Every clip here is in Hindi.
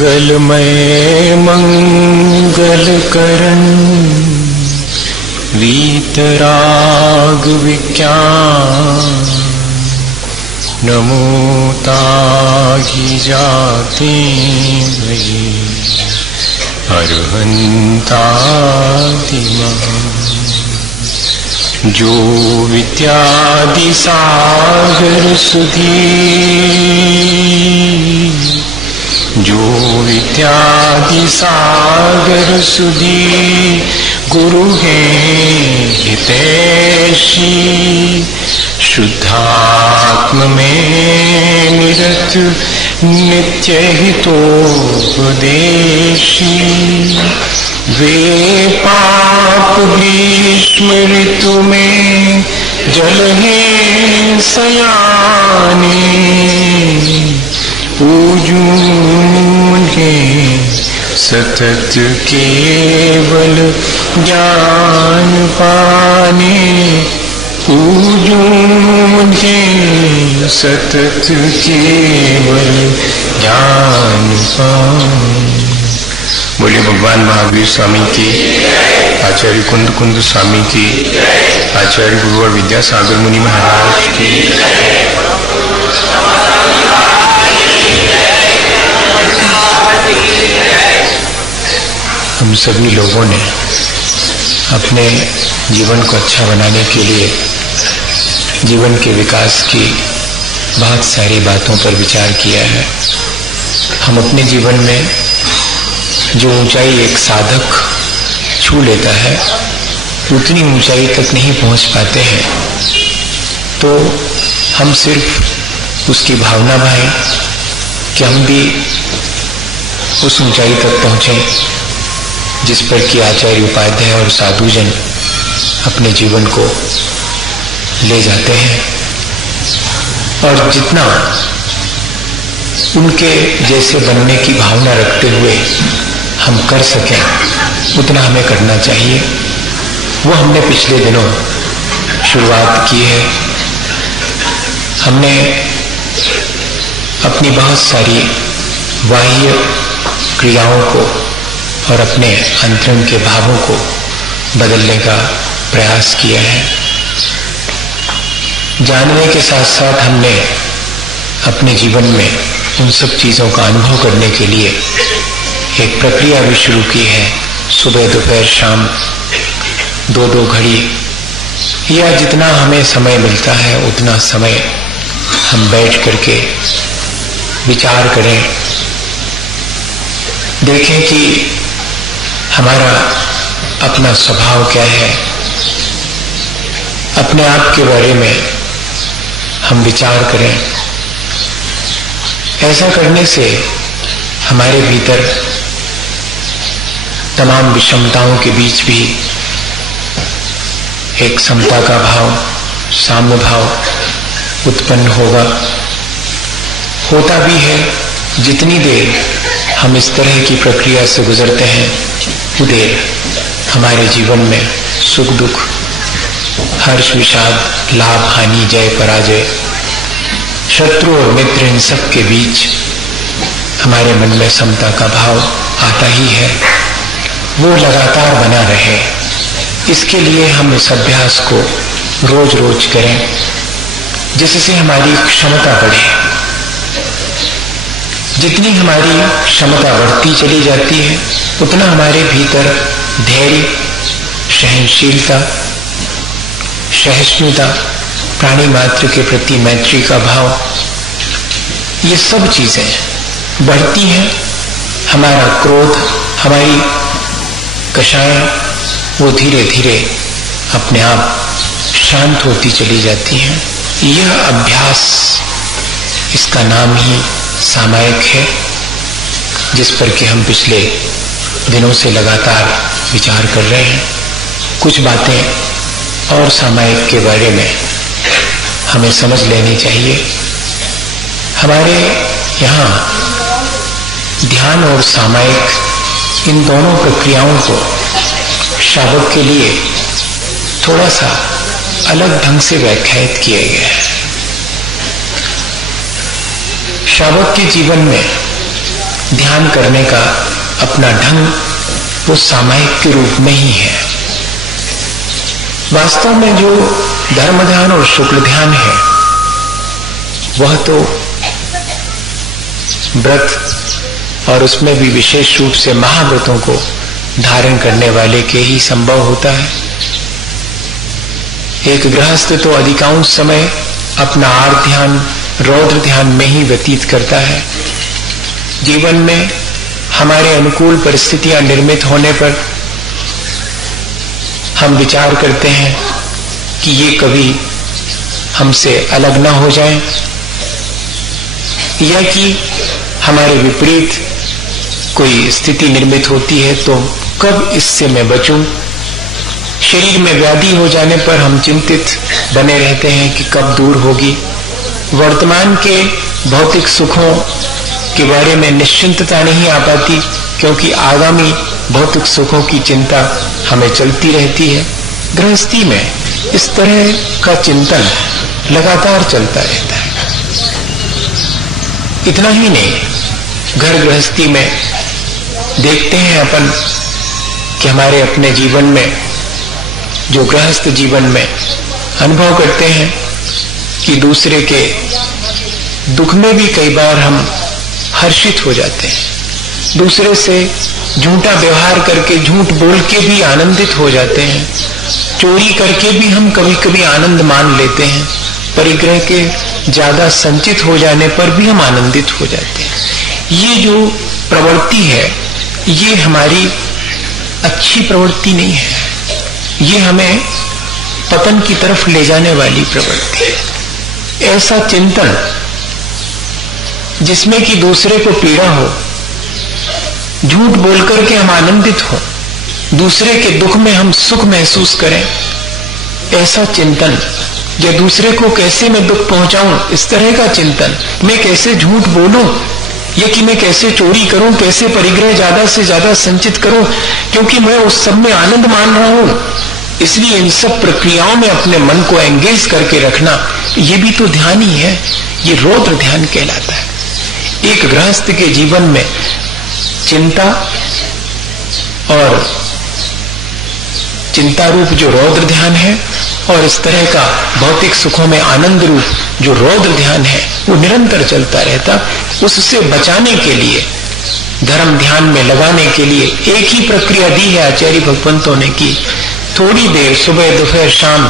मंगलमय मंगलकरण वीतराग विज्ञान नमो ताहि जाते भई अरहंतादिमा जो विद्यादि सागर सुधी जो विद्यादि सागर सुधी गुरु हैं हितैषी शुद्धात्म में निरत नित्य हितोपदेशी वे पाप ग्रीष्म ऋतु में जल हैं सयाने पूजूंगे सतत केवल ज्ञान पाने पूजूंगे सतत केवल ज्ञान पाने। बोलिए भगवान महावीर स्वामी की, आचार्य कुंद कुंद स्वामी की, आचार्य गुरु और विद्यासागर मुनि महाराज की। हम सभी लोगों ने अपने जीवन को अच्छा बनाने के लिए जीवन के विकास की बहुत सारी बातों पर विचार किया है। हम अपने जीवन में जो ऊंचाई एक साधक छू लेता है उतनी ऊंचाई तक नहीं पहुंच पाते हैं, तो हम सिर्फ उसकी भावना भाएं कि हम भी उस ऊंचाई तक पहुंचें जिस पर कि आचार्य उपाध्याय और साधुजन अपने जीवन को ले जाते हैं, और जितना उनके जैसे बनने की भावना रखते हुए हम कर सकें उतना हमें करना चाहिए। वो हमने पिछले दिनों शुरुआत की है। हमने अपनी बहुत सारी बाह्य क्रियाओं को और अपने अंतरंग के भावों को बदलने का प्रयास किया है। जानने के साथ साथ हमने अपने जीवन में उन सब चीजों का अनुभव करने के लिए एक प्रक्रिया भी शुरू की है। सुबह दोपहर शाम 2-2 घड़ी या जितना हमें समय मिलता है उतना समय हम बैठ करके विचार करें, देखें कि हमारा अपना स्वभाव क्या है, अपने आप के बारे में हम विचार करें। ऐसा करने से हमारे भीतर तमाम विषमताओं के बीच भी एक समता का भाव, साम्य भाव उत्पन्न होगा, होता भी है। जितनी देर हम इस तरह की प्रक्रिया से गुजरते हैं उतनी देर हमारे जीवन में सुख दुख, हर्ष विषाद, लाभ हानि, जय पराजय, शत्रु और मित्र, इन सब के बीच हमारे मन में समता का भाव आता ही है। वो लगातार बना रहे, इसके लिए हम इस अभ्यास को रोज रोज करें जिससे हमारी क्षमता बढ़े। जितनी हमारी क्षमता बढ़ती चली जाती है उतना हमारे भीतर धैर्य, सहनशीलता, सहिष्णुता, प्राणी मात्र के प्रति मैत्री का भाव, ये सब चीजें बढ़ती हैं। हमारा क्रोध, हमारी कषायें वो धीरे धीरे अपने आप शांत होती चली जाती हैं। यह अभ्यास, इसका नाम ही सामायिक है, जिस पर कि हम पिछले दिनों से लगातार विचार कर रहे हैं। कुछ बातें और सामायिक के बारे में हमें समझ लेनी चाहिए। हमारे यहाँ ध्यान और सामायिक, इन दोनों प्रक्रियाओं को शावक के लिए थोड़ा सा अलग ढंग से व्याख्यायित किया गया है। शावक के जीवन में ध्यान करने का अपना ढंग वो सामायिक के रूप में ही है। वास्तव में जो धर्म ध्यान और शुक्ल ध्यान है वह तो व्रत और उसमें भी विशेष रूप से महाव्रतों को धारण करने वाले के ही संभव होता है। एक गृहस्थ तो अधिकांश समय अपना आर्त ध्यान रौद्र ध्यान में ही व्यतीत करता है। जीवन में हमारे अनुकूल परिस्थितियां निर्मित होने पर हम विचार करते हैं कि ये कभी हमसे अलग ना हो जाए या कि हमारे विपरीत कोई स्थिति निर्मित होती है तो कब इससे मैं बचूं। शरीर में व्याधि हो जाने पर हम चिंतित बने रहते हैं कि कब दूर होगी। वर्तमान के भौतिक सुखों के बारे में निश्चिंतता नहीं आ पाती क्योंकि आगामी भौतिक सुखों की चिंता हमें चलती रहती है। गृहस्थी में इस तरह का चिंतन लगातार चलता रहता है। इतना ही नहीं, घर गृहस्थी में देखते हैं अपन कि हमारे अपने जीवन में जो गृहस्थ जीवन में अनुभव करते हैं कि दूसरे के दुख में भी कई बार हम हर्षित हो जाते हैं। दूसरे से झूठा व्यवहार करके झूठ बोल के भी आनंदित हो जाते हैं। चोरी करके भी हम कभी कभी आनंद मान लेते हैं। परिग्रह के ज्यादा संचित हो जाने पर भी हम आनंदित हो जाते हैं। ये जो प्रवृत्ति है ये हमारी अच्छी प्रवृत्ति नहीं है। ये हमें पतन की तरफ ले जाने वाली प्रवृत्ति है। ऐसा चिंतन जिसमें कि दूसरे को पीड़ा हो, झूठ बोलकर के हम आनंदित हो, दूसरे के दुख में हम सुख महसूस करें, ऐसा चिंतन या दूसरे को कैसे मैं दुख पहुंचाऊं इस तरह का चिंतन, मैं कैसे झूठ बोलूं या कि मैं कैसे चोरी करूं, कैसे परिग्रह ज्यादा से ज्यादा संचित करूं क्योंकि मैं उस सब में आनंद मान रहा हूं। इसलिए इन सब प्रक्रियाओं में अपने मन को एंगेज करके रखना ये भी तो ध्यान ही है। ये रौद्र ध्यान कहलाता है। एक गृहस्थ के जीवन में चिंता और चिंता रूप जो रौद्र ध्यान है और इस तरह का भौतिक सुखों में आनंद रूप जो रौद्र ध्यान है वो निरंतर चलता रहता। उससे बचाने के लिए, धर्म ध्यान में लगाने के लिए एक ही प्रक्रिया दी है आचार्य भगवंतों ने कि थोड़ी देर सुबह दोपहर शाम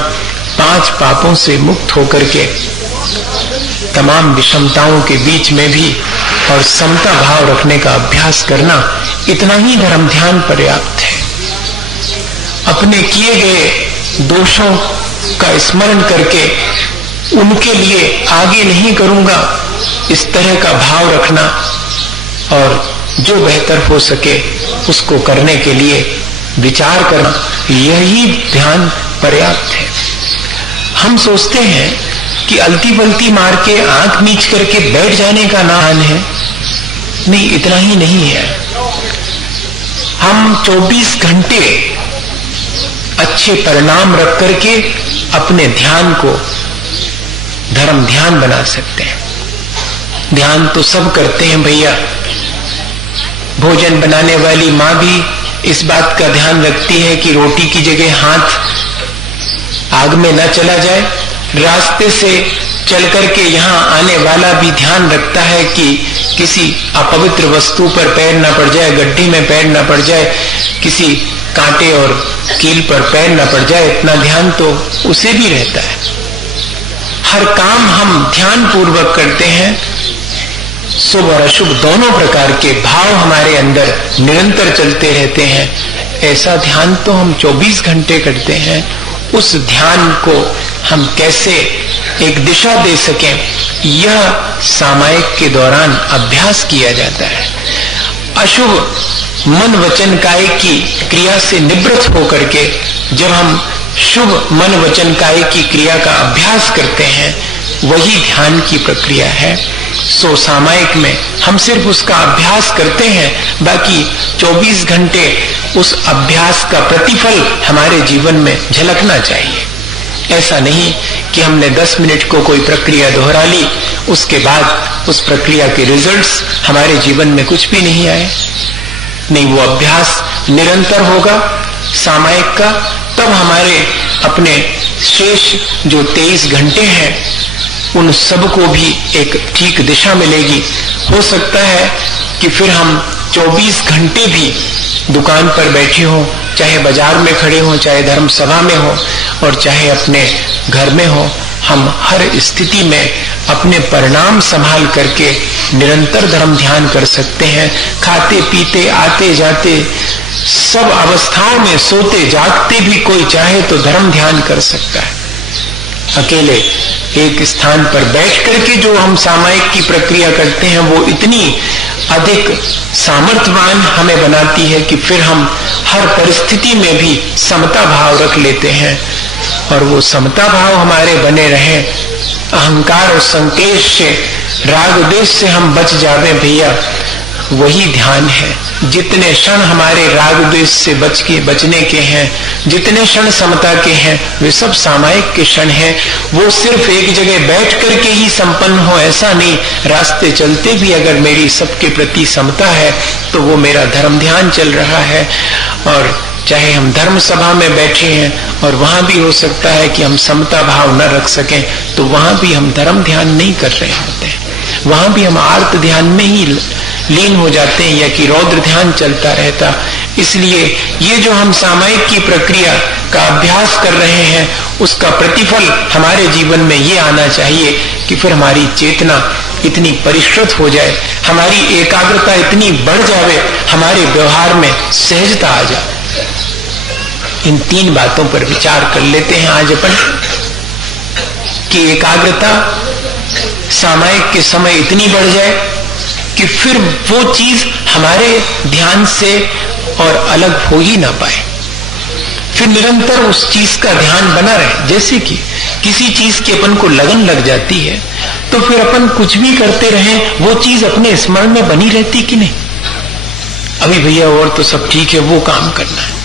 5 पापों से मुक्त होकर के तमाम विषमताओं के बीच में भी और समता भाव रखने का अभ्यास करना, इतना ही धर्म ध्यान पर्याप्त है। अपने किए गए दोषों का स्मरण करके उनके लिए आगे नहीं करूंगा इस तरह का भाव रखना और जो बेहतर हो सके उसको करने के लिए विचार करना, यही ध्यान पर्याप्त है। हम सोचते हैं कि अलती पलती मार के आंख मीच करके बैठ जाने का नाम है। नहीं, इतना ही नहीं है। हम 24 घंटे अच्छे परिणाम रख करके अपने ध्यान को धर्म ध्यान बना सकते हैं। ध्यान तो सब करते हैं भैया। भोजन बनाने वाली माँ भी इस बात का ध्यान रखती है कि रोटी की जगह हाथ आग में न चला जाए। रास्ते से चल करके यहाँ आने वाला भी ध्यान रखता है कि किसी अपवित्र वस्तु पर पैर न पड़ जाए, गड्ढे में पैर न पड़ जाए, किसी कांटे और कील पर पैर न पड़ जाए। इतना ध्यान तो उसे भी रहता है। हर काम हम ध्यान पूर्वक करते हैं। शुभ और अशुभ दोनों प्रकार के भाव हमारे अंदर निरंतर चलते रहते हैं। ऐसा ध्यान तो हम 24 घंटे करते हैं। उस ध्यान को हम कैसे एक दिशा दे सकें, यह सामायिक के दौरान अभ्यास किया जाता है। अशुभ मन वचन काय की क्रिया से निवृत्त होकर के जब हम शुभ मन वचन काय की क्रिया का अभ्यास करते हैं, वही ध्यान की प्रक्रिया है। सो सामायिक में हम सिर्फ उसका अभ्यास करते हैं, बाकी 24 घंटे उस अभ्यास का प्रतिफल हमारे जीवन में झलकना चाहिए। ऐसा नहीं कि हमने 10 मिनट को कोई प्रक्रिया दोहरा ली, उसके बाद उस प्रक्रिया के रिजल्ट्स हमारे जीवन में कुछ भी नहीं आए। नहीं, वो अभ्यास निरंतर होगा सामायिक का, तब हमारे अपने शेष जो 23 घंटे हैं उन सबको भी एक ठीक दिशा मिलेगी। हो सकता है कि फिर हम 24 घंटे भी दुकान पर बैठे हों, चाहे बाजार में खड़े हों, चाहे धर्म सभा में हो और चाहे अपने घर में हो, हम हर स्थिति में अपने परिणाम संभाल करके निरंतर धर्म ध्यान कर सकते हैं। खाते पीते आते जाते सब अवस्थाओं में, सोते जागते भी कोई चाहे तो धर्म ध्यान कर सकता है। अकेले एक स्थान पर बैठ करके जो हम सामायिक की प्रक्रिया करते हैं वो इतनी अधिक सामर्थ्यवान हमें बनाती है कि फिर हम हर परिस्थिति में भी समता भाव रख लेते हैं, और वो समता भाव हमारे बने रहे। अहंकार और संकेश से, राग द्वेष से हम बच जावे भैया, वही ध्यान है। जितने क्षण हमारे राग द्वेष से बचने के हैं, जितने क्षण समता के हैं, वे सब सामायिक के क्षण हैं। वो सिर्फ एक जगह बैठ करके ही संपन्न हो ऐसा नहीं, रास्ते चलते भी अगर मेरी सबके प्रति समता है तो वो मेरा धर्म ध्यान चल रहा है। और चाहे हम धर्म सभा में बैठे हैं और वहां भी हो सकता है कि हम समता भाव न रख सकें, तो वहां भी हम धर्म ध्यान नहीं कर रहे होते हैं, वहां भी हम आर्त ध्यान में ही लीन हो जाते हैं या कि रौद्र ध्यान चलता रहता। इसलिए ये जो हम सामायिक की प्रक्रिया का अभ्यास कर रहे हैं उसका प्रतिफल हमारे जीवन में ये आना चाहिए कि फिर हमारी चेतना इतनी परिष्कृत हो जाए, हमारी एकाग्रता इतनी बढ़ जावे, हमारे व्यवहार में सहजता आ जाए। इन 3 बातों पर विचार कर लेते हैं आज अपन कि एकाग्रता सामायिक के समय इतनी बढ़ जाए कि फिर वो चीज हमारे ध्यान से और अलग हो ही ना पाए, फिर निरंतर उस चीज का ध्यान बना रहे। जैसे कि किसी चीज की अपन को लगन लग जाती है तो फिर अपन कुछ भी करते रहें, वो चीज अपने स्मरण में बनी रहती कि नहीं। अभी भैया और तो सब ठीक है, वो काम करना है,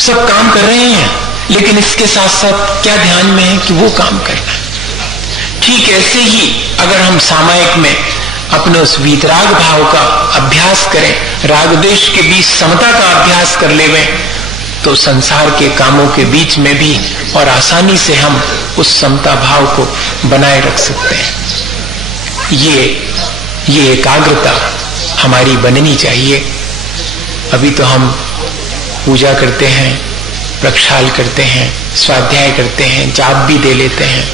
सब काम कर रहे हैं, लेकिन इसके साथ साथ क्या ध्यान में है कि वो काम करना है। ठीक ऐसे ही अगर हम सामायिक में अपने उस वीतराग भाव का अभ्यास करें, राग द्वेष के बीच समता का अभ्यास कर लेवें, तो संसार के कामों के बीच में भी और आसानी से हम उस समता भाव को बनाए रख सकते हैं। ये एकाग्रता हमारी बननी चाहिए। अभी तो हम पूजा करते हैं, प्रक्षाल करते हैं, स्वाध्याय करते हैं, जाप भी दे लेते हैं,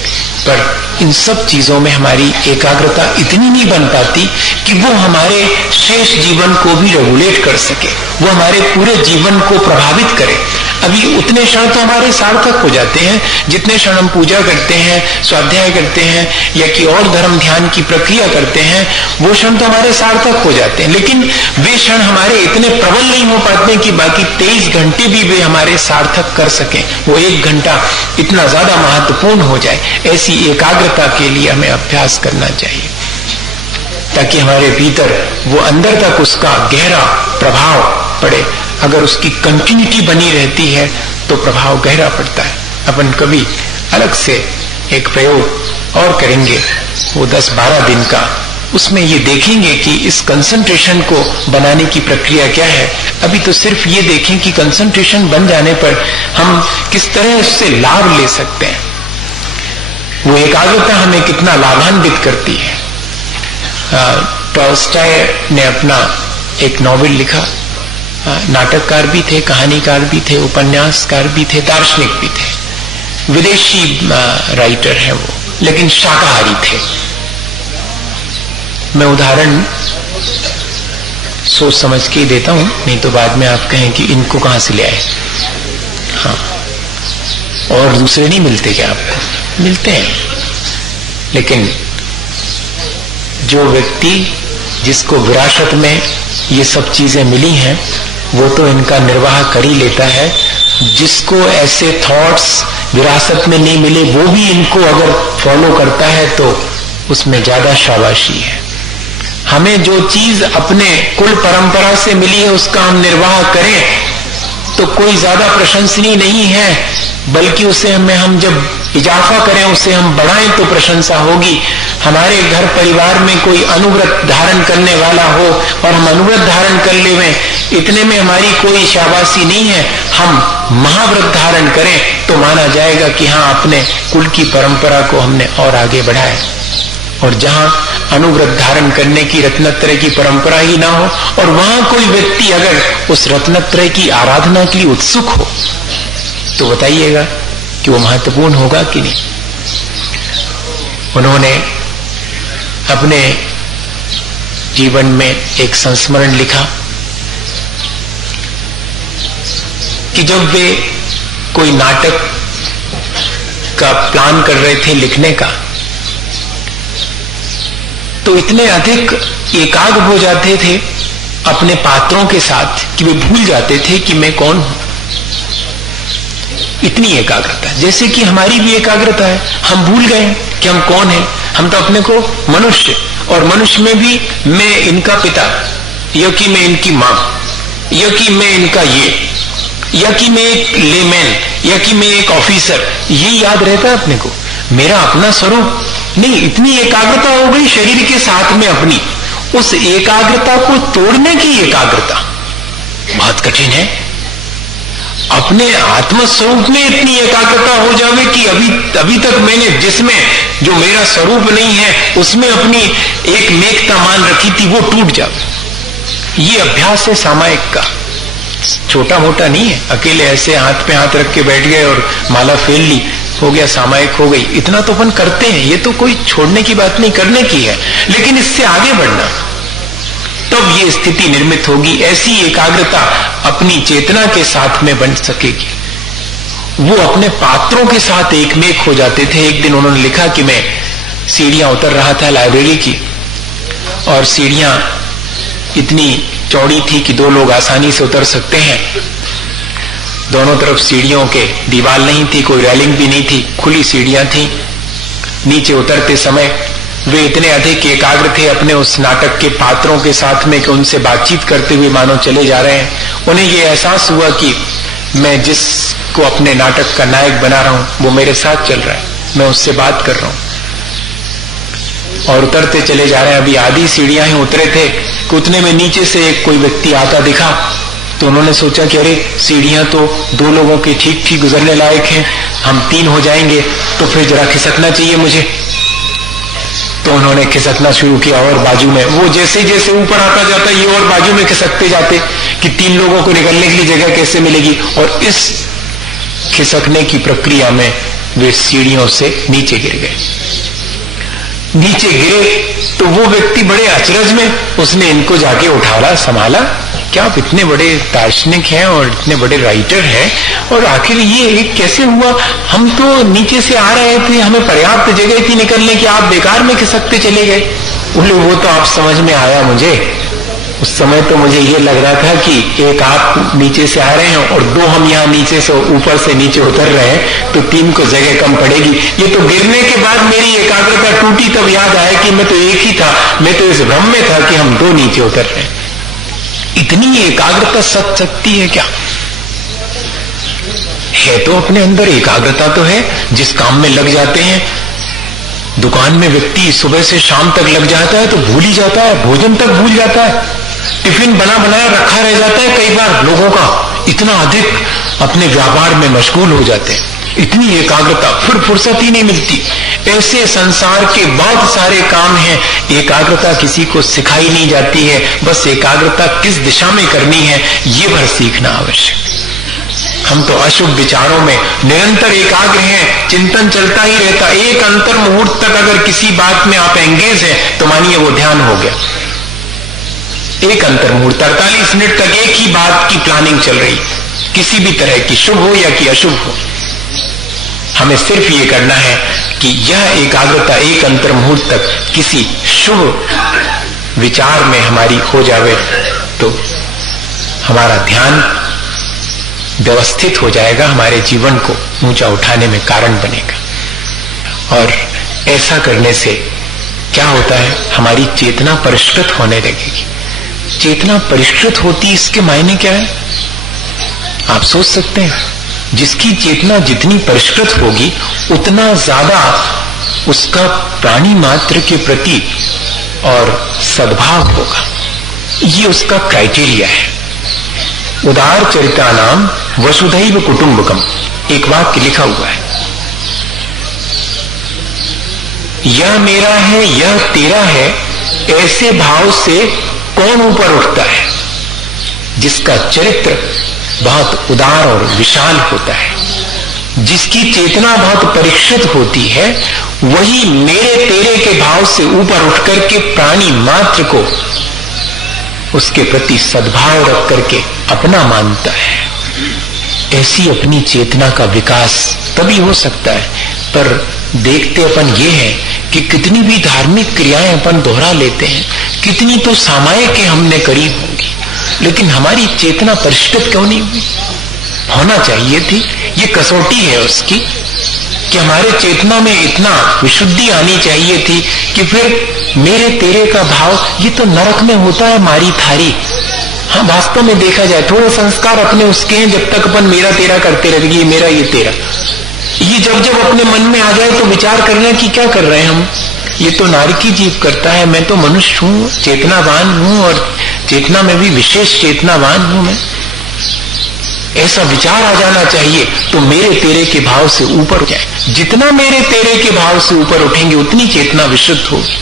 पर इन सब चीजों में हमारी एकाग्रता इतनी नहीं बन पाती कि वो हमारे शेष जीवन को भी रेगुलेट कर सके, वो हमारे पूरे जीवन को प्रभावित करे। अभी उतने क्षण तो हमारे सार्थक हो जाते हैं जितने क्षण हम पूजा करते हैं, स्वाध्याय करते हैं या कि और धर्म ध्यान की प्रक्रिया करते हैं, वो क्षण तो हमारे सार्थक हो जाते हैं, लेकिन वे क्षण हमारे इतने प्रबल नहीं हो पाते कि बाकी 23 घंटे भी वे हमारे सार्थक कर सकें, वो 1 घंटा इतना ज्यादा महत्वपूर्ण हो जाए। ऐसी एकाग्रता के लिए हमें अभ्यास करना चाहिए ताकि हमारे भीतर वो अंदर तक उसका गहरा प्रभाव पड़े। अगर उसकी कंटिन्यूटी बनी रहती है तो प्रभाव गहरा पड़ता है। अपन कभी अलग से एक प्रयोग और करेंगे, वो 10-12 दिन का, उसमें ये देखेंगे कि इस कंसंट्रेशन को बनाने की प्रक्रिया क्या है। अभी तो सिर्फ ये देखें कि कंसंट्रेशन बन जाने पर हम किस तरह उससे लाभ ले सकते हैं, वो एकाग्रता हमें कितना लाभान्वित करती है। टॉल्स्टॉय ने अपना एक नॉवेल लिखा, नाटककार भी थे, कहानीकार भी थे, उपन्यासकार भी थे, दार्शनिक भी थे, विदेशी राइटर हैं वो, लेकिन शाकाहारी थे। मैं उदाहरण सोच समझ के ही देता हूं, नहीं तो बाद में आप कहें कि इनको कहां से ले आए। हाँ, और दूसरे नहीं मिलते क्या आपको? मिलते हैं, लेकिन जो व्यक्ति जिसको विरासत में ये सब चीजें मिली हैं वो तो इनका निर्वाह कर ही लेता है। जिसको ऐसे थॉट्स विरासत में नहीं मिले वो भी इनको अगर फॉलो करता है तो उसमें ज्यादा शाबाशी है। हमें जो चीज अपने कुल परंपरा से मिली है उसका हम निर्वाह करें तो कोई ज्यादा प्रशंसनीय नहीं है, बल्कि उसे हम जब इजाफा करें, उसे हम बढ़ाएं तो प्रशंसा होगी। हमारे घर परिवार में कोई अनुव्रत धारण करने वाला हो और हम अनुव्रत धारण कर लें, इतने में हमारी कोई शाबाशी नहीं है। हम महाव्रत धारण करें तो माना जाएगा कि हाँ, अपने कुल की परंपरा को हमने और आगे बढ़ाया। और जहां अनुव्रत धारण करने की रत्नत्रय की परंपरा ही ना हो और वहां कोई व्यक्ति अगर उस रत्नत्रय की आराधना के लिए उत्सुक हो, तो बताइएगा कि वो महत्वपूर्ण होगा कि नहीं। उन्होंने अपने जीवन में एक संस्मरण लिखा कि जब वे कोई नाटक का प्लान कर रहे थे लिखने का, तो इतने अधिक एकाग्र हो जाते थे अपने पात्रों के साथ कि वे भूल जाते थे कि मैं कौन हूं। इतनी एकाग्रता, जैसे कि हमारी भी एकाग्रता है। हम भूल गए कि हम कौन हैं। हम तो अपने को मनुष्य, और मनुष्य में भी मैं इनका पिता, या कि मैं इनकी मां, या कि मैं इनका ये, या कि मैं एक लेमैन, या कि मैं एक ऑफिसर, ये याद रहता है अपने को। मेरा अपना स्वरूप नहीं। इतनी एकाग्रता हो गई शरीर के साथ में अपनी, उस एकाग्रता को तोड़ने की एकाग्रता बहुत कठिन है। अपने आत्मस्वरूप में इतनी एकाग्रता हो जावे कि अभी तक मैंने जिसमें जो मेरा स्वरूप नहीं है उसमें अपनी एक नेकता मान रखी थी, वो टूट जावे। ये अभ्यास है सामायिक का, छोटा मोटा नहीं है। अकेले ऐसे हाथ पे हाथ रख के बैठ गए और माला फेर ली, हो गया, सामायिक हो गई। इतना तो अपन करते हैं, ये तो कोई छोड़ने की बात नहीं, करने की है। लेकिन इससे आगे बढ़ना, तब ये स्थिति निर्मित होगी। ऐसी एकाग्रता अपनी चेतना के साथ में बन सकेगी। वो अपने पात्रों के साथ एकमेक हो जाते थे। एक दिन उन्होंने लिखा कि मैं सीढ़ियां उतर रहा था लाइब्रेरी की, और सीढ़ियां इतनी चौड़ी थी कि 2 लोग आसानी से उतर सकते हैं। दोनों तरफ सीढ़ियों के दीवार नहीं थी, कोई रेलिंग भी नहीं थी, खुली सीढ़ियां थी। नीचे उतरते समय वे इतने अधिक एकाग्र थे अपने उस नाटक के पात्रों के साथ में कि उनसे बातचीत करते हुए मानो चले जा रहे हैं। उन्हें ये एहसास हुआ कि मैं जिसको अपने नाटक का नायक बना रहा हूं वो मेरे साथ चल रहा है, मैं उससे बात कर रहा हूं। और उतरते चले जा रहे हैं। अभी आधी सीढ़ियां ही उतरे थे कि उतने में नीचे से एक कोई व्यक्ति आता दिखा। तो उन्होंने सोचा कि अरे, सीढ़ियां तो 2 लोगों की ठीक ठीक गुजरने लायक हैं, हम 3 हो जाएंगे, तो फिर जरा खिसकना चाहिए मुझे। तो उन्होंने खिसकना शुरू किया और बाजू में, वो जैसे जैसे ऊपर आता जाता ये और बाजू में खिसकते जाते कि 3 लोगों को निकलने के लिए जगह कैसे मिलेगी। और इस खिसकने की प्रक्रिया में वे सीढ़ियों से नीचे गिर गए। नीचे गिरे तो वो व्यक्ति बड़े अचरज में, उसने इनको जाके उठाला, संभाला। क्या आप इतने बड़े दार्शनिक हैं और इतने बड़े राइटर हैं, और आखिर ये कैसे हुआ? हम तो नीचे से आ रहे थे, हमें पर्याप्त जगह थी निकलने की, आप बेकार में खिसकते चले गए। बोले वो तो आप समझ में आया मुझे। उस समय तो मुझे ये लग रहा था कि एक आप नीचे से आ रहे हैं और 2 हम यहाँ नीचे से ऊपर से नीचे उतर रहे हैं, तो 3 को जगह कम पड़ेगी। ये तो गिरने के बाद मेरी एकाग्रता टूटी, तब याद आया कि मैं तो एक ही था, मैं तो इस भ्रम में था कि हम 2 नीचे उतर रहे हैं। इतनी एकाग्रता सच सकती है क्या? है तो अपने अंदर एकाग्रता तो है। जिस काम में लग जाते हैं, दुकान में व्यक्ति सुबह से शाम तक लग जाता है तो भूल ही जाता है, भोजन तक भूल जाता है, टिफिन बना बनाया रखा रह जाता है। कई बार लोगों का इतना अधिक अपने व्यापार में मशगूल हो जाते हैं, इतनी एकाग्रता, फिर फुर्सत ही नहीं मिलती। ऐसे संसार के बहुत सारे काम हैं, एकाग्रता किसी को सिखाई नहीं जाती है। बस एकाग्रता किस दिशा में करनी है ये भर सीखना आवश्यक। हम तो अशुभ विचारों में निरंतर एकाग्र हैं, चिंतन चलता ही रहता। एक अंतर मुहूर्त तक अगर किसी बात में आप एंगेज हैं तो मानिए वो ध्यान हो गया। एक अंतर मुहूर्त 48 मिनट तक एक ही बात की प्लानिंग चल रही, किसी भी तरह की, शुभ हो या कि अशुभ हो। हमें सिर्फ ये करना है कि यह एकाग्रता एक अंतर मुहूर्त तक किसी शुभ विचार में हमारी हो जावे तो हमारा ध्यान व्यवस्थित हो जाएगा, हमारे जीवन को ऊंचा उठाने में कारण बनेगा। और ऐसा करने से क्या होता है, हमारी चेतना परिष्कृत होने लगेगी। चेतना परिष्कृत होती, इसके मायने क्या है? आप सोच सकते हैं, जिसकी चेतना जितनी परिष्कृत होगी उतना ज्यादा उसका प्राणी मात्र के प्रति और सद्भाव होगा। ये उसका क्राइटेरिया है। उदार चरितानाम वसुधैव कुटुंबकम, एक वाक्य लिखा हुआ है, यह मेरा है यह तेरा है, ऐसे भाव से कौन ऊपर उठता है? जिसका चरित्र बहुत उदार और विशाल होता है, जिसकी चेतना बहुत परीक्षित होती है, वही मेरे तेरे के भाव से ऊपर उठ करके प्राणी मात्र को उसके प्रति सद्भाव रख करके अपना मानता है। ऐसी अपनी चेतना का विकास तभी हो सकता है। पर देखते अपन ये है कि कितनी भी धार्मिक क्रियाएं अपन दोहरा लेते हैं, कितनी तो सामायिक हमने करी होंगी, लेकिन हमारी चेतना परिष्कृत क्यों नहीं हुई? होना चाहिए थी। ये कसौटी है उसकी कि हमारे चेतना में इतना विशुद्धि आनी चाहिए थी कि फिर मेरे तेरे का भाव, ये तो नरक में होता है मारी थारी। हाँ, वास्तव में देखा जाए थोड़े संस्कार अपने उसके हैं, जब तक अपन मेरा तेरा करते रहेंगे, ये मेरा ये तेरा, ये जब जब अपने मन में आ जाए तो विचार कर रहे हैं कि क्या कर रहे हैं हम, ये तो नारकी जीव करता है, मैं तो मनुष्य हूं, चेतनावान हूं और चेतना में भी विशेष चेतनावान हूं मैं। ऐसा विचार आ जाना चाहिए तो मेरे तेरे के भाव से ऊपर उठ जाए। जितना मेरे तेरे के भाव से ऊपर उठेंगे उतनी चेतना विशुद्ध होगी,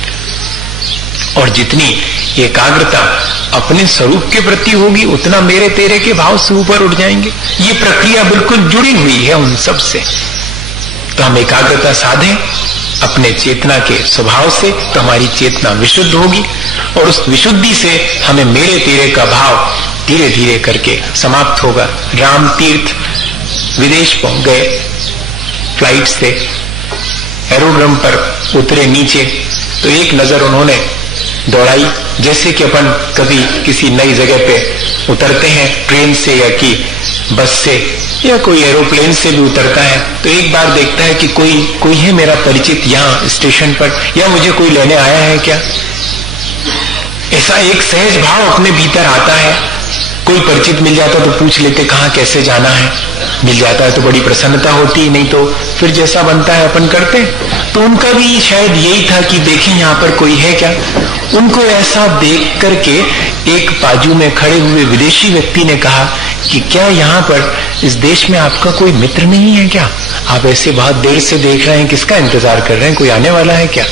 और जितनी एकाग्रता अपने स्वरूप के प्रति होगी उतना मेरे तेरे के भाव से ऊपर उठ जाएंगे। ये प्रक्रिया बिल्कुल जुड़ी हुई है उन सब से। तो हम एकाग्रता साधें अपने चेतना के स्वभाव से, तो हमारी चेतना विशुद्ध होगी, और उस विशुद्धि से हमें मेरे तेरे का भाव धीरे धीरे करके समाप्त होगा। राम तीर्थ विदेश पहुंच गए, फ्लाइट से एरोड्रम पर उतरे नीचे, तो एक नजर उन्होंने दौड़ाई, जैसे कि अपन कभी किसी नई जगह पे उतरते हैं ट्रेन से या कि बस से या कोई एरोप्लेन से भी उतरता है, तो एक बार देखता है कि कोई है मेरा परिचित यहाँ स्टेशन पर, या मुझे कोई लेने आया है क्या। ऐसा एक सहज भाव अपने भीतर आता है। कोई परिचित मिल जाता तो पूछ लेते कहाँ कैसे जाना है, मिल जाता है तो बड़ी प्रसन्नता होती, नहीं तो फिर जैसा बनता है अपन करते। तो उनका भी शायद यही था कि देखें यहाँ पर कोई है क्या। उनको ऐसा देख करके एक बाजू में खड़े हुए विदेशी व्यक्ति ने कहा कि क्या यहाँ पर इस देश में आपका कोई मित्र नहीं है क्या? आप ऐसे बहुत देर से देख रहे हैं, किसका इंतजार कर रहे हैं, कोई आने वाला है क्या?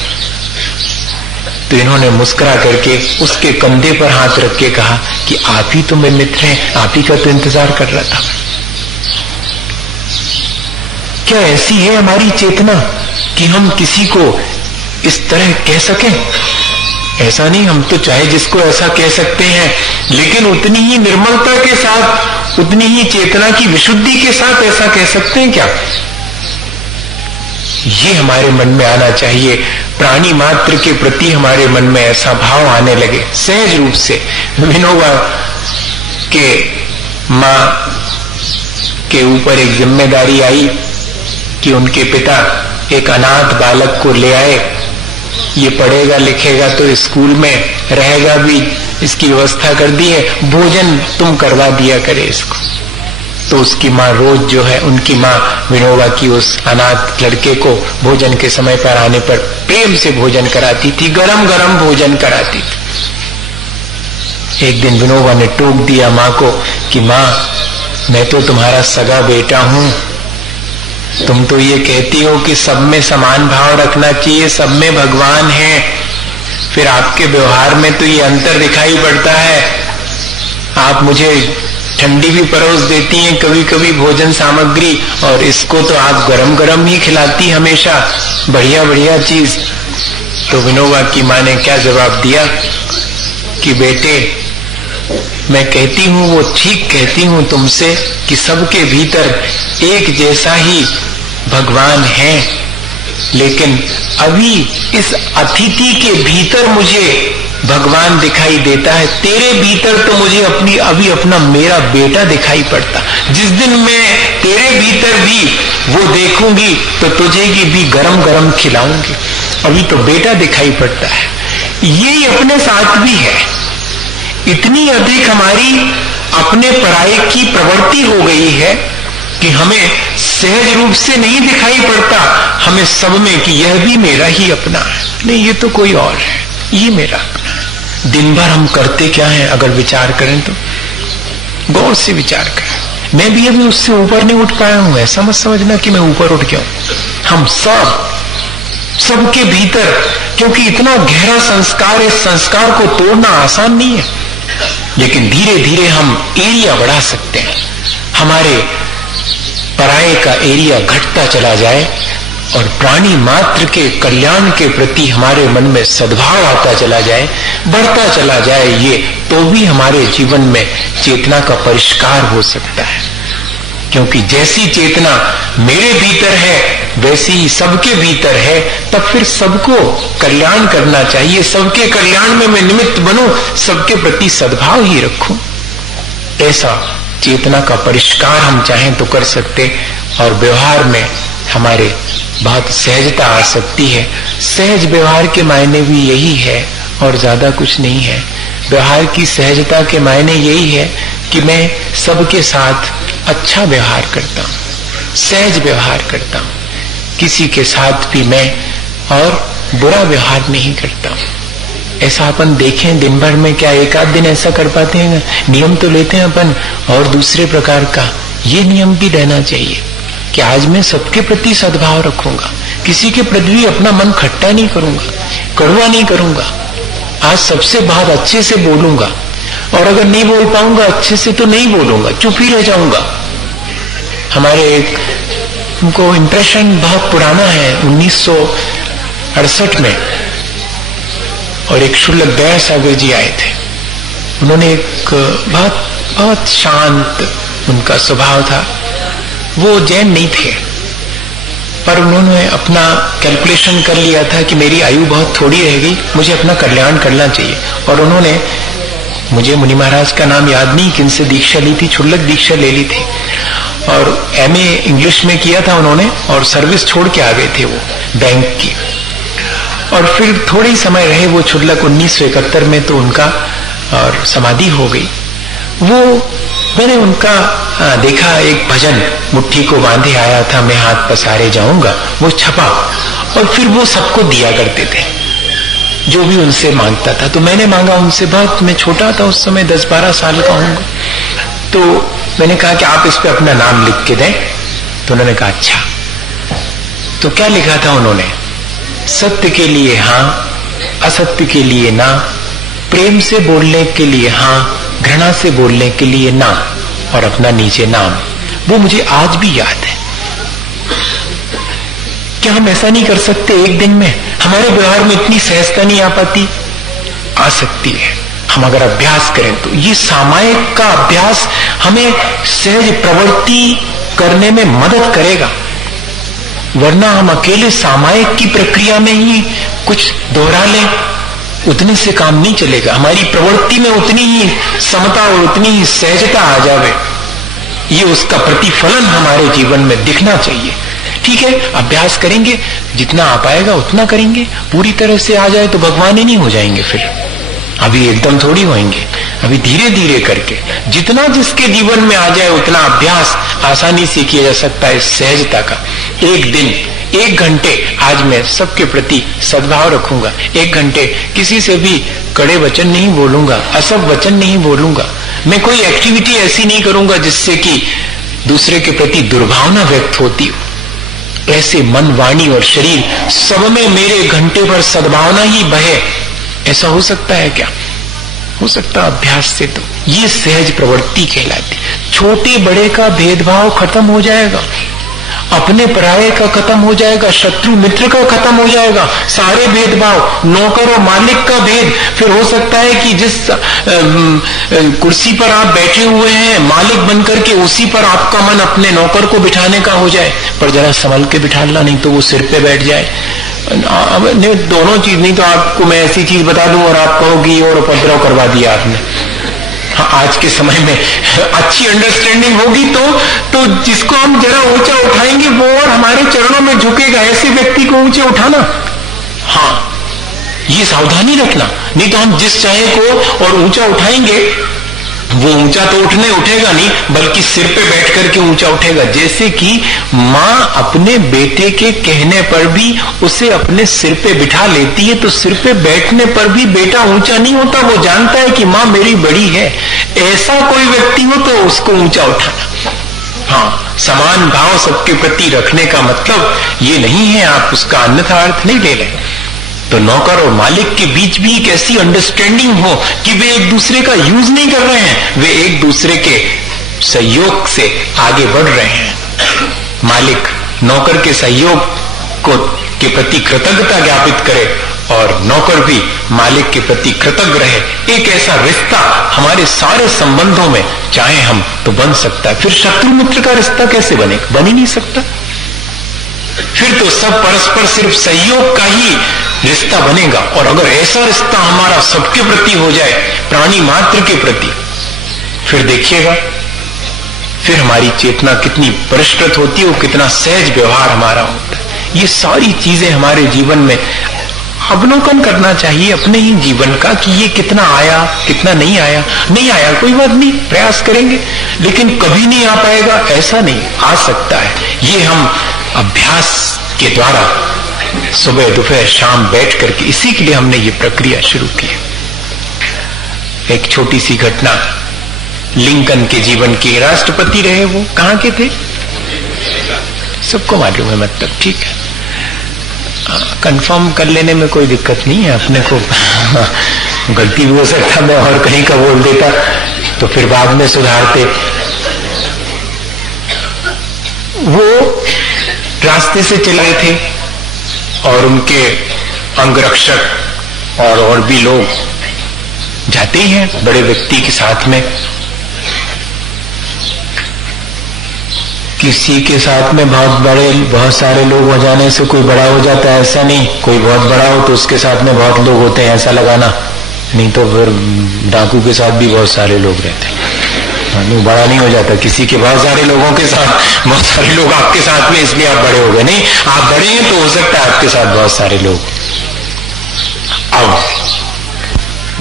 तो इन्होंने मुस्कुरा करके उसके कंधे पर हाथ रख के कहा कि आप ही तो मेरे मित्र हैं, आप ही का तो इंतजार कर रहा था। क्या ऐसी है हमारी चेतना कि हम किसी को इस तरह कह सकें? ऐसा नहीं, हम तो चाहे जिसको ऐसा कह सकते हैं, लेकिन उतनी ही निर्मलता के साथ, उतनी ही चेतना की विशुद्धि के साथ ऐसा कह सकते हैं क्या? ये हमारे मन में आना चाहिए। प्राणी मात्र के प्रति हमारे मन में ऐसा भाव आने लगे सहज रूप से। विनोबा के मां के ऊपर एक जिम्मेदारी आई कि उनके पिता एक अनाथ बालक को ले आए, ये पढ़ेगा लिखेगा तो स्कूल में रहेगा भी, इसकी व्यवस्था कर दी है, भोजन तुम करवा दिया करे इसको। तो उसकी माँ रोज जो है, उनकी माँ विनोबा की उस अनाथ लड़के को भोजन के समय पर आने पर प्रेम से भोजन कराती थी, गरम गरम भोजन कराती थी। एक दिन विनोबा ने टोक दिया माँ को कि माँ, मैं तो तुम्हारा सगा बेटा हूं, तुम तो ये कहती हो कि सब में समान भाव रखना चाहिए, सब में भगवान है, फिर आपके व्यवहार में तो ये अंतर दिखाई पड़ता है। आप मुझे ठंडी भी परोस देती हैं कभी कभी भोजन सामग्री, और इसको तो आप गरम गरम ही खिलाती हमेशा, बढ़िया बढ़िया चीज। तो विनोबा की माँ ने क्या जवाब दिया कि बेटे, मैं कहती हूँ वो ठीक कहती हूँ तुमसे कि सबके भीतर एक जैसा ही भगवान है, लेकिन अभी इस अतिथि के भीतर मुझे भगवान दिखाई देता है, तेरे भीतर तो मुझे अभी अपना मेरा बेटा दिखाई पड़ता। जिस दिन मैं तेरे भीतर भी वो देखूंगी तो तुझे भी गरम गरम खिलाऊंगी, अभी तो बेटा दिखाई पड़ता है। ये अपने साथ भी है। इतनी अधिक हमारी अपने पराये की प्रवृत्ति हो गई है कि हमें सहज रूप से नहीं दिखाई पड़ता, हमें सब में कि यह भी मेरा ही अपना है, नहीं ये तो कोई और है, ये मेरा अपना है। दिन भर हम करते क्या है अगर विचार करें तो, गौर से विचार करें। मैं भी अभी उससे ऊपर नहीं उठ पाया हूं, ऐसा मत समझना कि मैं ऊपर उठ गया हूं। हम सबके भीतर, क्योंकि इतना गहरा संस्कार, इस संस्कार को तोड़ना आसान नहीं है, लेकिन धीरे धीरे हम एरिया बढ़ा सकते हैं। हमारे पराये का एरिया घटता चला जाए और प्राणी मात्र के कल्याण के प्रति हमारे मन में सद्भाव आता चला जाए, बढ़ता चला जाए, ये तो भी हमारे जीवन में चेतना का परिष्कार हो सकता है। क्योंकि जैसी चेतना मेरे भीतर है वैसी ही सबके भीतर है, तब फिर सबको कल्याण करना चाहिए, सबके कल्याण में मैं निमित्त बनूं, सबके प्रति सद्भाव ही रखूं। ऐसा चेतना का परिष्कार हम चाहें तो कर सकते, और व्यवहार में हमारे बहुत सहजता आ सकती है। सहज व्यवहार के मायने भी यही है और ज्यादा कुछ नहीं है। व्यवहार की सहजता के मायने यही है कि मैं सबके साथ अच्छा व्यवहार करता हूं, सहज व्यवहार करता हूं, किसी के साथ भी मैं और बुरा व्यवहार नहीं करता हूं। ऐसा अपन देखें दिन भर में क्या एक आध दिन ऐसा कर पाते हैं? नियम तो लेते हैं अपन, और दूसरे प्रकार का ये नियम भी रहना चाहिए कि आज मैं सबके प्रति सद्भाव रखूंगा, किसी के प्रति भी अपना मन खट्टा नहीं करूंगा, कड़वा नहीं करूंगा, आज सबसे बहुत अच्छे से बोलूंगा, और अगर नहीं बोल पाऊंगा अच्छे से तो नहीं बोलूंगा, चुप ही रह जाऊंगा। हमारे एक उनको इम्प्रेशन बहुत पुराना है, 1968 में, और एक शुल्लक दया सागर जी आए थे। उन्होंने एक बहुत शांत उनका स्वभाव था, वो जैन नहीं थे, पर उन्होंने अपना कैलकुलेशन कर लिया था कि मेरी आयु बहुत थोड़ी रह गई, मुझे अपना कल्याण करना चाहिए। और उन्होंने, मुझे मुनि महाराज का नाम याद नहीं, किनसे दीक्षा ली थी, शुल्लक दीक्षा ले ली थी, और एमए इंग्लिश में किया था उन्होंने, और सर्विस छोड़ के आ गए थे वो बैंक की। और फिर थोड़े ही समय रहे वो शुल्लक, 1971 में तो उनका और समाधि हो गई। वो मैंने उनका देखा, एक भजन मुट्ठी को बांधे आया था मैं हाथ पसारे जाऊंगा, वो छपा, और फिर वो सबको दिया करते थे जो भी उनसे मांगता था। तो मैंने मांगा उनसे, बहुत मैं छोटा था उस समय, 10-12 साल का होऊंगा, तो मैंने कहा कि आप इस पे अपना नाम लिख के दें। तो उन्होंने कहा अच्छा। तो क्या लिखा था उन्होंने? सत्य के लिए हाँ, असत्य के लिए ना, प्रेम से बोलने के लिए हाँ, घृणा से बोलने के लिए ना, और अपना नीचे नाम। वो मुझे आज भी याद है। क्या हम ऐसा नहीं कर सकते एक दिन में? हमारे व्यवहार में इतनी सहजता नहीं आ पाती? आ सकती है, हम अगर अभ्यास करें तो। ये सामायिक का अभ्यास हमें सहज प्रवृत्ति करने में मदद करेगा, वरना हम अकेले सामायिक की प्रक्रिया में ही कुछ दोहरा लें, उतने से काम नहीं चलेगा। हमारी प्रवृत्ति में उतनी ही समता और उतनी ही सहजता आ जावे, ये उसका प्रतिफलन हमारे जीवन में दिखना चाहिए। ठीक है, अभ्यास करेंगे, जितना आ पाएगा उतना करेंगे। पूरी तरह से आ जाए तो भगवान ही नहीं हो जाएंगे फिर, अभी एकदम थोड़ी होंगे, अभी धीरे धीरे करके जितना जिसके जीवन में आ जाए उतना अभ्यास आसानी से किया जा सकता है। सहजता का एक दिन 1 घंटे आज मैं सबके प्रति सद्भाव रखूंगा, 1 घंटे किसी से भी कड़े वचन नहीं बोलूंगा, असभ वचन नहीं बोलूंगा, मैं कोई एक्टिविटी ऐसी नहीं करूंगा जिससे कि दूसरे के प्रति दुर्भावना व्यक्त होती हो। ऐसे मन, वाणी और शरीर सब में मेरे घंटे भर सद्भावना ही बहे, ऐसा हो सकता है क्या? हो सकता अभ्यास से। तो ये सहज प्रवृत्ति कहलाती। छोटे बड़े का भेदभाव खत्म हो जाएगा, अपने पराये का खत्म हो जाएगा, शत्रु मित्र का खत्म हो जाएगा, सारे भेदभाव, नौकर और मालिक का भेद। फिर हो सकता है कि जिस कुर्सी पर आप बैठे हुए हैं मालिक बनकर के, उसी पर आपका मन अपने नौकर को बिठाने का हो जाए, पर जरा संभल के बिठाना, नहीं तो वो सिर पे बैठ जाए। दोनों चीज, नहीं तो आपको मैं ऐसी चीज बता दूं और आप कहोगी और उपद्रव करवा दिया आपने। हाँ, आज के समय में अच्छी अंडरस्टैंडिंग होगी तो जिसको हम जरा ऊंचा उठाएंगे वो और हमारे चरणों में झुकेगा, ऐसे व्यक्ति को ऊंचे उठाना। हाँ, ये सावधानी रखना, नहीं तो हम जिस चाहे को और ऊंचा उठाएंगे वो ऊंचा तो उठेगा नहीं, बल्कि सिर पे बैठ करके ऊंचा उठेगा। जैसे कि माँ अपने बेटे के कहने पर भी उसे अपने सिर पे बिठा लेती है, तो सिर पे बैठने पर भी बेटा ऊंचा नहीं होता। वो जानता है कि माँ मेरी बड़ी है। ऐसा कोई व्यक्ति हो तो उसको ऊंचा उठाना। हाँ, समान भाव सबके प्रति रखने का मतलब ये नहीं है, आप उसका अन्यथा अर्थ नहीं ले लें। तो नौकर और मालिक के बीच भी एक ऐसी अंडरस्टैंडिंग हो कि वे एक दूसरे का यूज नहीं कर रहे हैं, वे एक दूसरे के सहयोग से आगे बढ़ रहे हैं। मालिक नौकर के सहयोग को के प्रति कृतज्ञता ज्ञापित करे और नौकर भी मालिक के प्रति कृतज्ञ रहे। एक ऐसा रिश्ता हमारे सारे संबंधों में चाहे हम तो बन सकता है। फिर शत्रु मित्र का रिश्ता कैसे बनेगा? बन ही नहीं सकता। फिर तो सब परस्पर सिर्फ सहयोग का ही रिश्ता बनेगा। और अगर ऐसा रिश्ता हमारा सबके प्रति हो जाए, प्राणी मात्र के प्रति, फिर देखिएगा फिर हमारी चेतना कितनी परिष्कृत होती है और कितना सहज व्यवहार हमारा होता है। ये सारी चीजें हमारे जीवन में अवलोकन करना चाहिए अपने ही जीवन का कि ये कितना आया, कितना नहीं आया। नहीं आया कोई बात नहीं, प्रयास करेंगे, लेकिन कभी नहीं आ पाएगा ऐसा नहीं, आ सकता है। ये हम अभ्यास के द्वारा सुबह दोपहर शाम बैठ करके, इसी के लिए हमने ये प्रक्रिया शुरू की। एक छोटी सी घटना, लिंकन के जीवन के राष्ट्रपति रहे, वो कहाँ के थे सबको मालूम है, मतलब ठीक है, कंफर्म कर लेने में कोई दिक्कत नहीं है अपने को। गलती भी हो सकता, मैं और कहीं का बोल देता तो फिर बाद में सुधारते। वो रास्ते से चले थे और उनके अंगरक्षक और भी लोग जाते हैं बड़े व्यक्ति के साथ में। किसी के साथ में बहुत सारे लोग हो जाने से कोई बड़ा हो जाता है ऐसा नहीं। कोई बहुत बड़ा हो तो उसके साथ में बहुत लोग होते हैं ऐसा लगाना नहीं, तो फिर डाकू के साथ भी बहुत सारे लोग रहते हैं, बड़ा नहीं हो जाता। किसी के बहुत सारे लोगों के साथ बहुत सारे लोग आपके साथ में, इसलिए आप बड़े हो गए नहीं। आप बड़े हैं तो हो सकता है आपके साथ बहुत सारे लोग। अब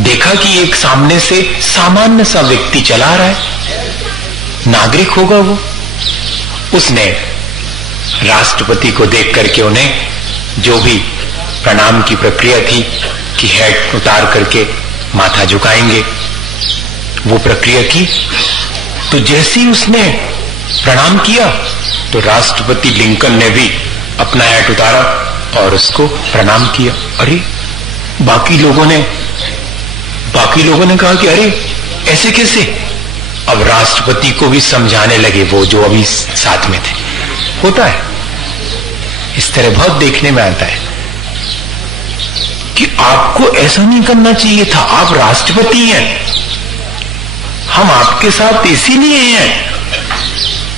देखा कि एक सामने से सामान्य सा व्यक्ति चला रहा है, नागरिक होगा वो। उसने राष्ट्रपति को देख करके उन्हें जो भी प्रणाम की प्रक्रिया थी कि हेड उतार करके माथा झुकाएंगे, वो प्रक्रिया की। तो जैसे ही उसने प्रणाम किया तो राष्ट्रपति लिंकन ने भी अपना हेड उतारा और उसको प्रणाम किया। अरे बाकी लोगों ने कहा कि अरे ऐसे कैसे? अब राष्ट्रपति को भी समझाने लगे, वो जो अभी साथ में थे। होता है इस तरह, बहुत देखने में आता है कि आपको ऐसा नहीं करना चाहिए था, आप राष्ट्रपति हैं, हम आपके साथ इसीलिए हैं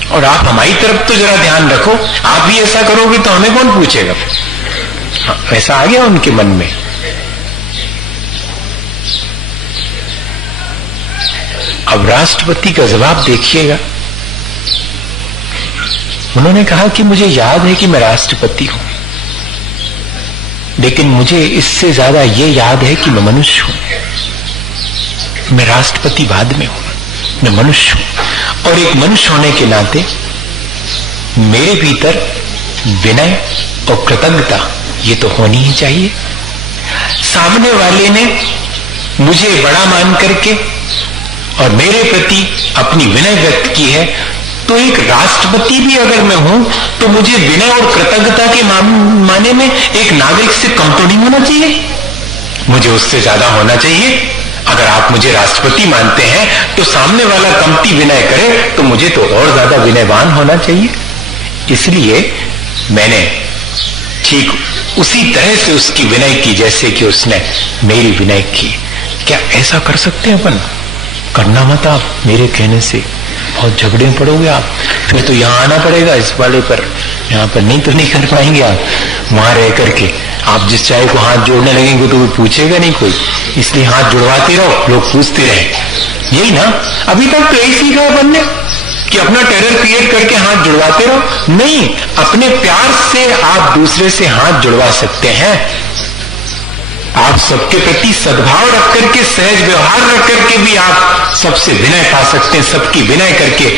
और आप हमारी तरफ तो जरा ध्यान रखो। आप भी ऐसा करोगे तो हमें कौन पूछेगा? हाँ, ऐसा आ गया उनके मन में। अब राष्ट्रपति का जवाब देखिएगा। उन्होंने कहा कि मुझे याद है कि मैं राष्ट्रपति हूं, लेकिन मुझे इससे ज्यादा ये याद है कि मैं मनुष्य हूं। मैं राष्ट्रपति बाद में हूं, मैं मनुष्य हूं। और एक मनुष्य होने के नाते मेरे भीतर विनय और कृतज्ञता ये तो होनी ही चाहिए। सामने वाले ने मुझे बड़ा मान करके और मेरे प्रति अपनी विनय व्यक्त की है, तो एक राष्ट्रपति भी अगर मैं हूं तो मुझे विनय और कृतज्ञता के माने में एक नागरिक से कम तो नहीं होना चाहिए, मुझे उससे ज्यादा होना चाहिए। अगर आप मुझे राष्ट्रपति मानते हैं तो सामने वाला कमती विनय करे तो मुझे तो और ज्यादा विनयवान होना चाहिए। इसलिए मैंने ठीक उसी तरह से उसकी विनय की जैसे कि उसने मेरी विनय की। क्या ऐसा कर सकते हैं अपन? करना मत आप, मेरे कहने से बहुत झगड़े में पड़ोगे आप, फिर तो यहाँ आना पड़ेगा इस वाले पर, यहाँ पर नहीं तो नहीं कर पाएंगे आप। वहां रह करके आप जिस चाय को हाथ जोड़ने लगेंगे तो पूछेगा नहीं कोई, इसलिए हाथ जुड़वाते रहो, लोग पूछते रहे। यही ना, अभी तक तो यही सीखा अपन ने कि अपना टेरर क्रिएट करके हाथ जुड़वाते रहो। नहीं, अपने प्यार से आप दूसरे से हाथ जुड़वा सकते हैं। आप सबके प्रति सद्भाव रख करके, सहज व्यवहार रख करके भी आप सबसे विनय पा सकते हैं। सबकी विनय करके,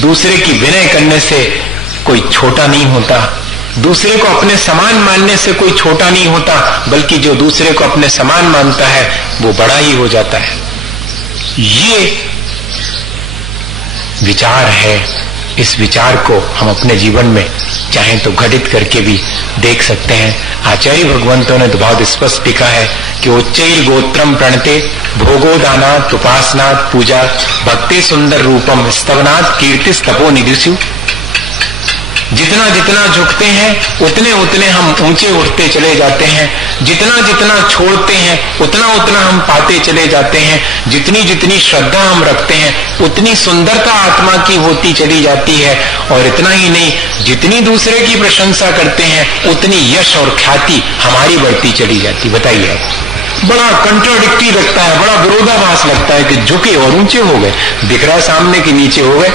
दूसरे की विनय करने से कोई छोटा नहीं होता, दूसरे को अपने समान मानने से कोई छोटा नहीं होता, बल्कि जो दूसरे को अपने समान मानता है वो बड़ा ही हो जाता है। ये विचार है। इस विचार को हम अपने जीवन में चाहें तो घटित करके भी देख सकते हैं। आचार्य भगवंतों ने तो बहुत स्पष्ट लिखा है कि उच्चैर गोत्रम प्रणते भोगो दानात् उपासनात् पूजा भक्ति सुंदर रूपम स्तवनात् कीर्ति तपो निधिषु। जितना जितना झुकते हैं उतने उतने हम ऊंचे उठते चले जाते हैं, जितना जितना छोड़ते हैं उतना उतना हम पाते चले जाते हैं, जितनी जितनी श्रद्धा हम रखते हैं उतनी सुंदरता आत्मा की होती चली जाती है। और इतना ही नहीं, जितनी दूसरे की प्रशंसा करते हैं उतनी यश और ख्याति हमारी बढ़ती चली जाती। बताइए, बड़ा कंट्राडिक्टरी लगता है, बड़ा विरोधाभास लगता है कि झुके और ऊंचे हो गए, दिख रहा सामने के नीचे हो गए।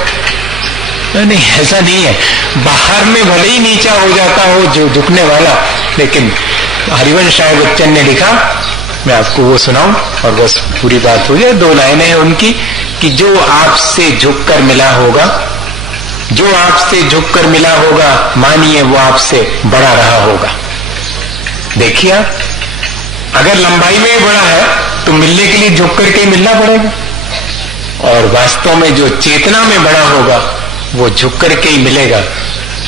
नहीं, ऐसा नहीं है। बाहर में भले ही नीचा हो जाता हो जो झुकने वाला, लेकिन हरिवंश राय बच्चन ने लिखा, मैं आपको वो सुनाऊं और बस पूरी बात हो जाए। 2 लाइनें हैं उनकी कि जो आपसे झुककर मिला होगा, जो आपसे झुककर मिला होगा, मानिए वो आपसे बड़ा रहा होगा। देखिए, अगर लंबाई में बड़ा है तो मिलने के लिए झुक करके ही मिलना पड़ेगा, और वास्तव में जो चेतना में बड़ा होगा वो झुक करके ही मिलेगा।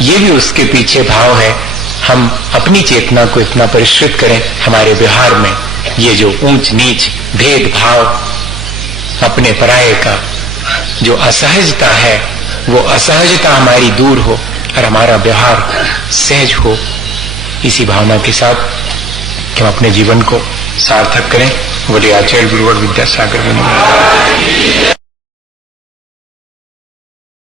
ये भी उसके पीछे भाव है। हम अपनी चेतना को इतना परिष्कृत करें हमारे व्यवहार में, ये जो ऊंच नीच भेदभाव, अपने पराये का जो असहजता है, वो असहजता हमारी दूर हो और हमारा व्यवहार सहज हो। इसी भावना के साथ कि हम अपने जीवन को सार्थक करें। बोलिए आचार्य गुरुवर विद्यासागर।